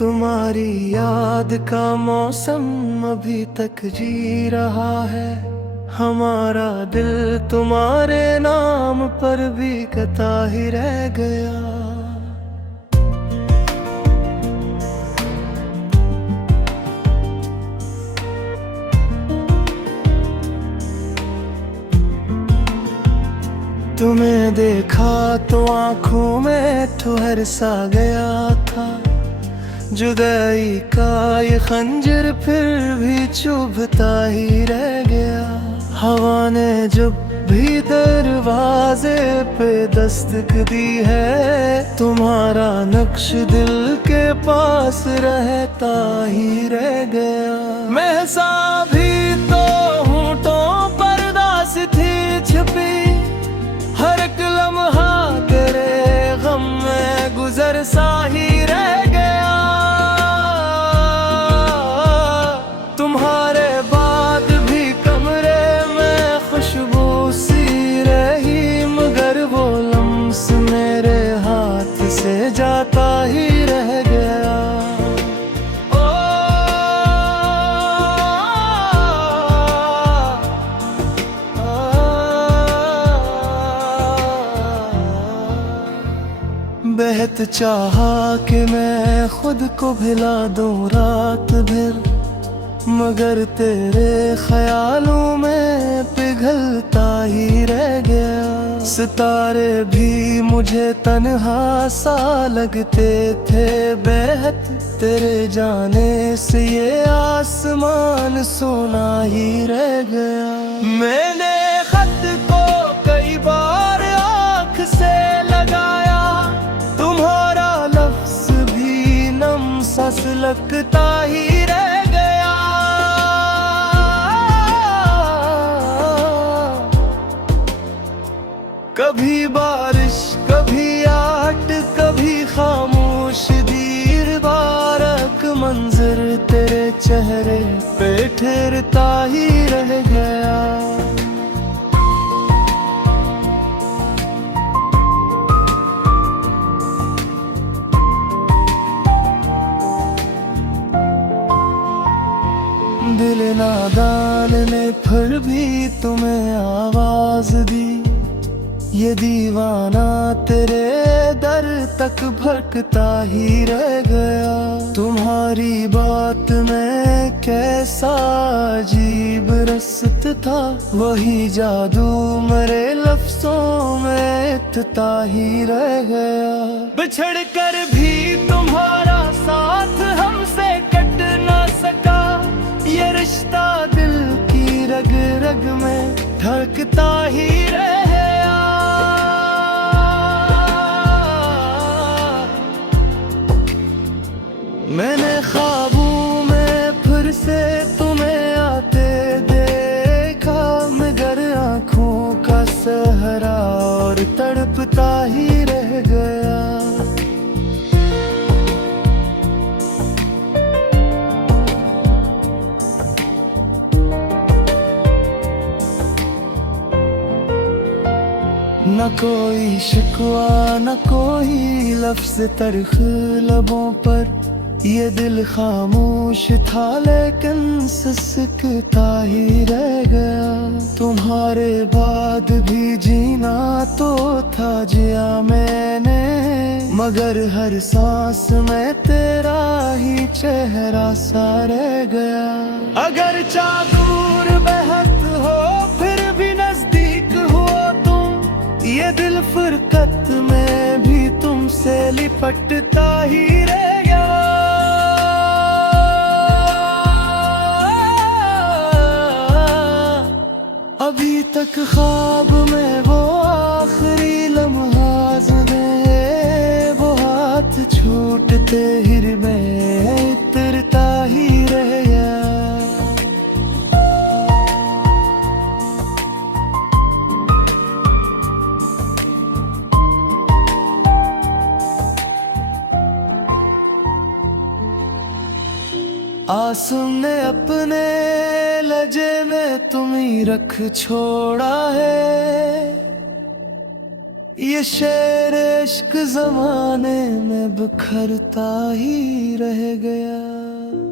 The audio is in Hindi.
तुम्हारी याद का मौसम अभी तक जी रहा है। हमारा दिल तुम्हारे नाम पर भी कता ही रह गया। तुम्हें देखा तो आंखों में ठहर सा गया था। जुदाई का ये खंजर फिर भी चुभता ही रह गया। हवा ने जब भी दरवाजे पे दस्तक दी है, तुम्हारा नक्श दिल के पास रहता ही रह गया। महसा भी तो होंठों पर दास थी छिपी, हर एक लम्हा तेरे गम में गुजर सा ही रह गया। तुम्हारे बाद भी कमरे में खुशबू सी रही, मगर वो लम्स मेरे हाथ से जाता ही रह गया। बेहद चाहा कि मैं खुद को भिला दूं रात भर, मगर तेरे ख्यालों में पिघलता ही रह गया। सितारे भी मुझे तन्हा सा लगते थे बेहद, तेरे जाने से ये आसमान सोना ही रह गया। मैंने खत को कई बार आँख से लगाया, तुम्हारा लफ्ज़ भी नम सा सुलगता ही रह गया। कभी बारिश कभी आट कभी खामोश दीर बारक मंजर तेरे चेहरे पे ठहरता ही रह गया। दिल नादान ने फिर भी तुम्हें आवाज दी, ये दीवाना तेरे दर तक भटकता ही रह गया। तुम्हारी बात में कैसा अजीब रसत था, वही जादू मेरे लफ्जों में इतता ही रह गया। बिछड़ कर भी तुम्हारा साथ हमसे कट ना सका, ये रिश्ता दिल की रग रग में धड़कता ही रह गया। मैंने ख्वाबों में फिर से तुम्हें आते देखा, मगर आँखों का सहरा और तड़पता ही रह गया। न कोई शिकवा न कोई लफ्ज़ तल्ख़ लबों पर, ये दिल खामोश था लेकिन सिसकता ही रह गया। तुम्हारे बाद भी जीना तो था जिया मैंने, मगर हर सांस में तेरा ही चेहरा सा रह गया। अगर चादूर बहत हो फिर भी नजदीक हो तुम, ये दिल फुरकत में भी तुमसे लिपटता ही रह गया। अभी तक ख्वाब में वो आखिरी लम्हा ज़दे, वो हाथ छूटते हिर में इतरता ही रह गया। आसम ने अपने लजे में तुम्हीं रख छोड़ा है, ये शेर इश्क जमाने में बिखरता ही रह गया।